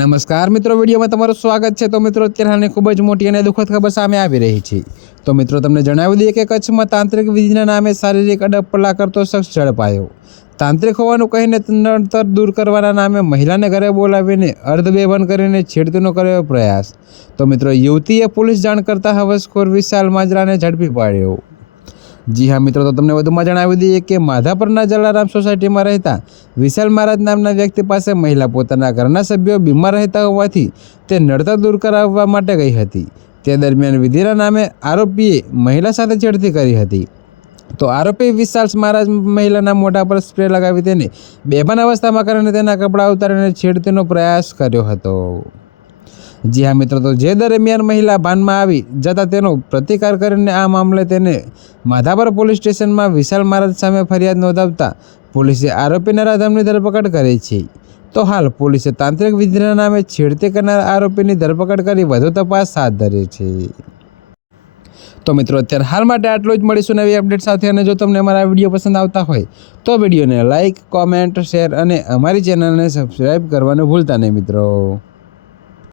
નમસ્કાર મિત્રો, વિડીયોમાં તમારું સ્વાગત છે। તો મિત્રો, અત્યારે હાલની ખૂબ જ મોટી અને દુઃખદ ખબર સામે આવી રહી છે। તો મિત્રો, તમને જણાવી દઈએ કે કચ્છમાં તાંત્રિક વિધિના નામે શારીરિક અડપલા કરતો શખ્સ ઝડપાયો। તાંત્રિક હોવાનું કહીને નડતર દૂર કરવાના નામે મહિલાને ઘરે બોલાવીને અર્ધબેભાન કરીને છેડતીનો કર્યો પ્રયાસ। તો મિત્રો, યુવતીએ પોલીસ જાણ કરતા હવસખોર વિશાલ માજરાને ઝડપી પાડ્યો। જી હા મિત્રો, તો તમને વધુમાં જણાવી દઈએ કે માધાપરના જલારામ સોસાયટીમાં રહેતા વિશાલ મહારાજ નામના વ્યક્તિ પાસે મહિલા પોતાના ઘરના સભ્યો બીમાર રહેતા હોવાથી તે નડતર દૂર કરાવવા માટે ગઈ હતી। તે દરમિયાન વિધિના નામે આરોપીએ મહિલા સાથે છેડતી કરી હતી। તો આરોપી વિશાલ મહારાજ મહિલાના મોઢા પર સ્પ્રે લગાવી તેને બેભાન અવસ્થામાં કરીને તેના કપડાં ઉતારીને છેડતીનો પ્રયાસ કર્યો હતો। જી હા મિત્રો, તો જે દરમિયાન મહિલા ભાનમાં આવી જતાં તેનો પ્રતિકાર કરીને આ મામલે તેને માધાપર પોલીસ સ્ટેશનમાં વિશાલ મહારાજ સામે ફરિયાદ નોંધાવતા પોલીસે આરોપી નરાધમની ધરપકડ કરી છે। તો હાલ પોલીસે તાંત્રિક વિધિના નામે છેડતી કરનાર આરોપીની ધરપકડ કરી વધુ તપાસ હાથ ધરી છે। તો મિત્રો, અત્યારે હાલ માટે આટલું જ। મળીશું નવી અપડેટ સાથે। અને જો તમને અમારા વિડીયો પસંદ આવતા હોય તો વિડીયોને લાઇક, કોમેન્ટ, શેર અને અમારી ચેનલને સબસ્ક્રાઈબ કરવાનું ભૂલતા નહીં મિત્રો।